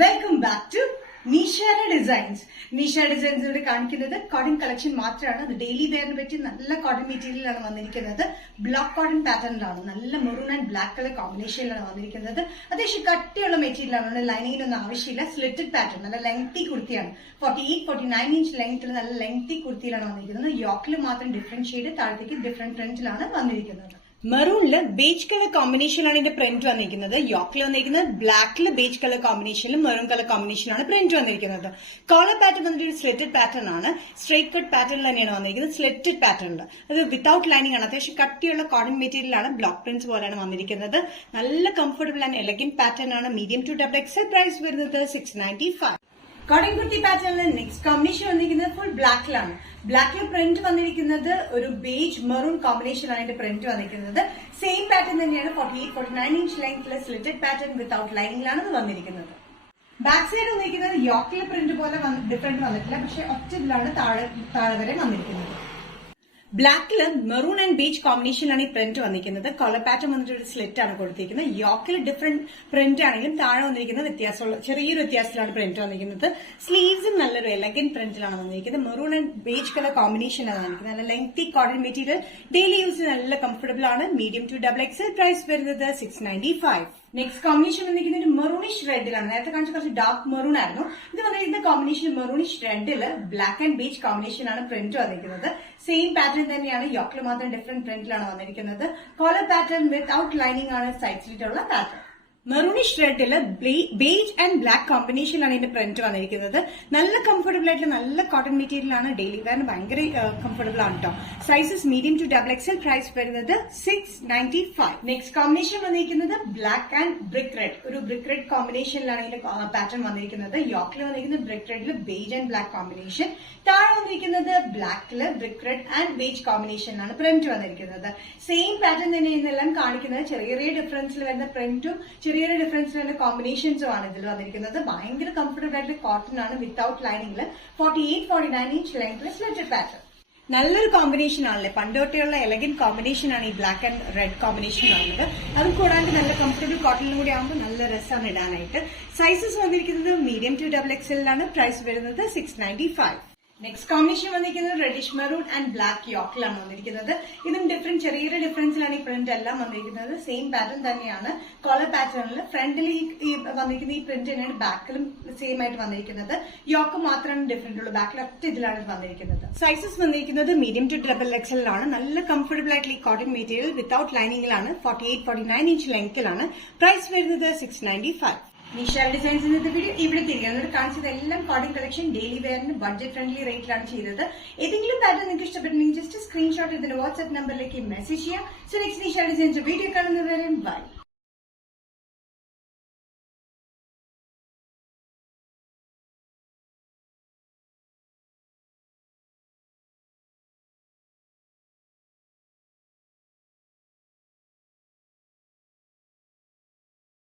Welcome back to Nishara designs. Nishara ഡിസൈൻസിലൂടെ കാണിക്കുന്നത് cotton collection മാത്രമാണ്. അത് ഡെയിലി വെയറിന് പറ്റി നല്ല കോട്ടൺ മെറ്റീരിയലാണ് വന്നിരിക്കുന്നത്. ബ്ലോക്ക് കോട്ടൺ പാറ്റേണിലാണ്, നല്ല മെറൂൺ ആൻഡ് ബ്ലാക്ക് കളർ കോമ്പിനേഷനിലാണ് വന്നിരിക്കുന്നത്. അത്യാവശ്യം കട്ടിയുള്ള മെറ്റീരിയലാണ്, ലൈനിങ്ങിനൊന്നും ആവശ്യമില്ല. സ്ലിറ്റഡ് പാറ്റേൺ, നല്ല ലെങ്തി കുർത്തിയാണ്. 48-49 ഇഞ്ച് ലെങ്ത്തിൽ നല്ല ലെങ്തി കുർത്തിയിലാണ് വന്നിരിക്കുന്നത്. യോക്കിൽ മാത്രം ഡിഫറെന്റ് ഷെയ്ഡ്, താഴത്തേക്ക് ഡിഫറെന്റ് പ്രിന്റിലാണ് വന്നിരിക്കുന്നത്. മെറൂണില് ബേജ് കളർ കോമ്പിനേഷനിലാണ് ഇതിന്റെ പ്രിന്റ് വന്നിരിക്കുന്നത്. യോക്കിൽ വന്നിരിക്കുന്നത് ബ്ലാക്കില് ബേജ് കളർ കോമ്പിനേഷനിലും മെറൂൺ കളർ കോമ്പിനേഷനിലാണ് പ്രിന്റ് വന്നിരിക്കുന്നത്. കോളർ പാറ്റേൺ വന്നിട്ട് ഒരു സ്ലിറ്റഡ് പാറ്റേൺ ആണ്. സ്ട്രേറ്റ് കട്ട് പാറ്റേണിൽ തന്നെയാണ് വന്നിരിക്കുന്നത്. സ്ലിറ്റഡ് പാറ്റേണിൽ അത് വിത്തൌട്ട് ലൈനിങ് ആണ്. അത്യാവശ്യം കട്ടിയുള്ള കോട്ടൺ മെറ്റീരിയൽ ആണ്. ബ്ലോക്ക് പ്രിന്റ്സ് പോലെയാണ് വന്നിരിക്കുന്നത്. നല്ല കംഫർട്ടബിൾ ആൻഡ് എലഗന്റ് പാറ്റേൺ ആണ്. Medium to double XL price വരുന്നത് 695. കോട്ടൺ കുർത്തി പാറ്റേണിൽ നെക്സ്റ്റ് കോമ്പിനേഷൻ വന്നിരിക്കുന്നത് ഫുൾ ബ്ലാക്കിലാണ്. ബ്ലാക്കിൽ പ്രിന്റ് വന്നിരിക്കുന്നത് ഒരു ബേജ് മെറൂൺ കോമ്പിനേഷനാണ് ഇതിന്റെ പ്രിന്റ് വന്നിരിക്കുന്നത്. സെയിം പാറ്റേൺ തന്നെയാണ്. 48-49 ഇഞ്ച് ലെങ്ത്തിൽ സ്ലിറ്റഡ് പാറ്റേൺ വിത്തൌട്ട് ലൈനിങ്ങിലാണ് ഇത് വന്നിരിക്കുന്നത്. ബാക്ക് സൈഡ് വന്നിരിക്കുന്നത് യോക്കിലെ പ്രിന്റ് പോലെ ഡിഫറെന്റ് വന്നിട്ടില്ല, പക്ഷെ ഒറ്റയിലാണ് താഴെ വരെ വന്നിരിക്കുന്നത്. ബ്ലാക്കില് മെറൂൺ ആൻഡ് ബീച്ച് കോമ്പിനേഷനിലാണ് ഈ പ്രിന്റ് വന്നിരിക്കുന്നത്. കളർ പാറ്റേൺ വന്നിട്ട് ഒരു സ്ലിറ്റ് ആണ് കൊടുത്തിരിക്കുന്നത്. യോക്കിൽ ഡിഫറെന്റ് പ്രിന്റ് ആണെങ്കിലും താഴെ വന്നിരിക്കുന്നത് വ്യത്യാസമുള്ള ചെറിയൊരു വ്യത്യാസത്തിലാണ് പ്രിന്റ് വന്നിരിക്കുന്നത്. സ്ലീവ്സും നല്ലൊരു എലഗന്റ് പ്രിന്റിലാണ് വന്നിരിക്കുന്നത്. മെറൂൺ ആൻഡ് ബീച്ച് കളർ കോമ്പിനേഷനാണ് വന്നിരിക്കുന്നത്. നല്ല ലെങ്തി കോട്ടൺ മെറ്റീരിയൽ, ഡെയിലി യൂസിന് നല്ല കംഫർട്ടബിൾ ആണ്. Medium to double XL price വരുന്നത് 695. നെക്സ്റ്റ് കോമ്പിനേഷൻ വന്നിരിക്കുന്നത് മെറൂണിഷ് റെഡിലാണ്. നേരത്തെ കാണിച്ച കുറച്ച് ഡാർക്ക് മെറൂൺ ആയിരുന്നു. ഇത് വന്നിരിക്കുന്ന കോമ്പിനേഷൻ മെറൂണിഷ് റെഡില് ബ്ലാക്ക് ആൻഡ് ബീച്ച് കോമ്പിനേഷൻ ആണ് പ്രിന്റ് വന്നിരിക്കുന്നത്. സെയിം പാറ്റേൺ തന്നെയാണ്. യോക്കിൽ മാത്രം ഡിഫറെന്റ് പ്രിന്റിലാണ് വന്നിരിക്കുന്നത്. Collar pattern without lining ആണ് സൈഡ് സ്ലിറ്റുള്ള പാറ്റേൺ. മെറൂണിഷ് റെഡില് ബേജ് ആൻഡ് ബ്ലാക്ക് കോമ്പിനേഷനിലാണ് ഇതിന്റെ പ്രിന്റ് വന്നിരിക്കുന്നത്. നല്ല കംഫർട്ടബിൾ ആയിട്ടുള്ള നല്ല കോട്ടൺ മെറ്റീരിയൽ ആണ്. ഡെയിലി വെയറിന് ഭയങ്കര കംഫർട്ടബിൾ ആണ് കേട്ടോ. Sizes medium to double XL. Price വരുന്നത് 695. നെക്സ്റ്റ് കോമ്പിനേഷൻ വന്നിരിക്കുന്നത് ബ്ലാക്ക് ആൻഡ് ബ്രിക്ക് റെഡ്. ഒരു ബ്രിക്ക് റെഡ് കോമ്പിനേഷനിലാണ് ഇതിന്റെ പാറ്റേൺ വന്നിരിക്കുന്നത്. യോക്കിൽ വന്നിരിക്കുന്നത് ബ്രിക്ക് റെഡില് ബേജ് ആൻഡ് ബ്ലാക്ക് കോമ്പിനേഷൻ. താഴെ വന്നിരിക്കുന്നത് ബ്ലാക്കില് ബ്രിക്ക് റെഡ് ആൻഡ് ബേജ് കോമ്പിനേഷനിലാണ് പ്രിന്റ് വന്നിരിക്കുന്നത്. സെയിം പാറ്റേൺ തന്നെയാണ് എല്ലാം കാണിക്കുന്നത്. ചെറിയ ഡിഫറൻസിൽ വരുന്ന പ്രിന്റും ചെറിയൊരു ഡിഫറൻസിൽ വരുന്ന കോമ്പിനേഷൻസും ആണ് ഇതിൽ വന്നിരിക്കുന്നത്. ഭയങ്കര കംഫർട്ടബിൾ ആയിട്ടുള്ള കോട്ടൺ ആണ് വിത്തൌട്ട് ലൈനിങ്ങിൽ. 48-49 ഇഞ്ച് ലെങ്ത്തിൽ സ്ലിറ്റഡ് പാറ്റേൺ. നല്ലൊരു കോമ്പിനേഷൻ ആണല്ലേ. പണ്ടോട്ടെയുള്ള എലഗന്റ് കോമ്പിനേഷൻ ആണ് ഈ ബ്ലാക്ക് ആൻഡ് റെഡ് കോമ്പിനേഷൻ ആണുള്ളത്. അത് കൂടാണ്ട് നല്ല കംഫർട്ടബിൾ കോട്ടണിലും കൂടി ആകുമ്പോൾ നല്ല രസമാണ് ഇടാനായിട്ട്. സൈസസ് വന്നിരിക്കുന്നത് മീഡിയം ടു ഡബിൾ എക്സലിലാണ്. പ്രൈസ് വരുന്നത് 695. നെക്സ്റ്റ് കോമ്പിനേഷൻ വന്നിരിക്കുന്നത് റെഡിഷ് മെറൂൺ ആൻഡ് ബ്ലാക്ക് യോക്കിലാണ് വന്നിരിക്കുന്നത്. ഇതും ഡിഫറെന്റ് ചെറിയൊരു ഡിഫറൻസിലാണ് ഈ പ്രിന്റ് എല്ലാം വന്നിരിക്കുന്നത്. സെയിം പാറ്റേൺ തന്നെയാണ്. കോളർ പാറ്റേണിൽ ഫ്രണ്ടിൽ ഈ വന്നിരിക്കുന്ന ഈ പ്രിന്റ് തന്നെയാണ് ബാക്കിലും സെയിം ആയിട്ട് വന്നിരിക്കുന്നത്. യോക്ക് മാത്രമാണ് ഡിഫറെന്റ് ഉള്ളൂ. ബാക്കിൽ ഒറ്റ ഇതിലാണ് വന്നിരിക്കുന്നത്. സൈസസ് വന്നിരിക്കുന്നത് മീഡിയം ടു ഡബിൾ എക്സലിലാണ്. നല്ല കംഫർട്ടബിൾ ആയിട്ടുള്ള ഈ കോട്ടൺ മെറ്റീരിയൽ വിത്തൌട്ട് ലൈനിങ്ങിലാണ്. 48-49 ഇഞ്ച് ലെങ്ത്തിലാണ്. പ്രൈസ് വരുന്നത് 695. നിഷാര ഡിസൈൻസ് ഇന്നത്തെ വീഡിയോ ഇവിടെ തിരികെ കാണിച്ചത് എല്ലാം കോട്ടൺ കളക്ഷൻ ഡെയിലി വെയറിന് ബഡ്ജറ്റ് ഫ്രണ്ട്ലി റേറ്റിലാണ് ചെയ്തത്. ഏതെങ്കിലും പാറ്റേൺ നിങ്ങൾക്ക് ഇഷ്ടപ്പെട്ടെങ്കിൽ ജസ്റ്റ് സ്ക്രീൻഷോട്ട് ഇതിന്റെ വാട്സ്ആപ്പ് നമ്പറിലേക്ക് മെസ്സേജ് ചെയ്യാം. So next Nishara designs video കാണുന്നവരെ ബൈ.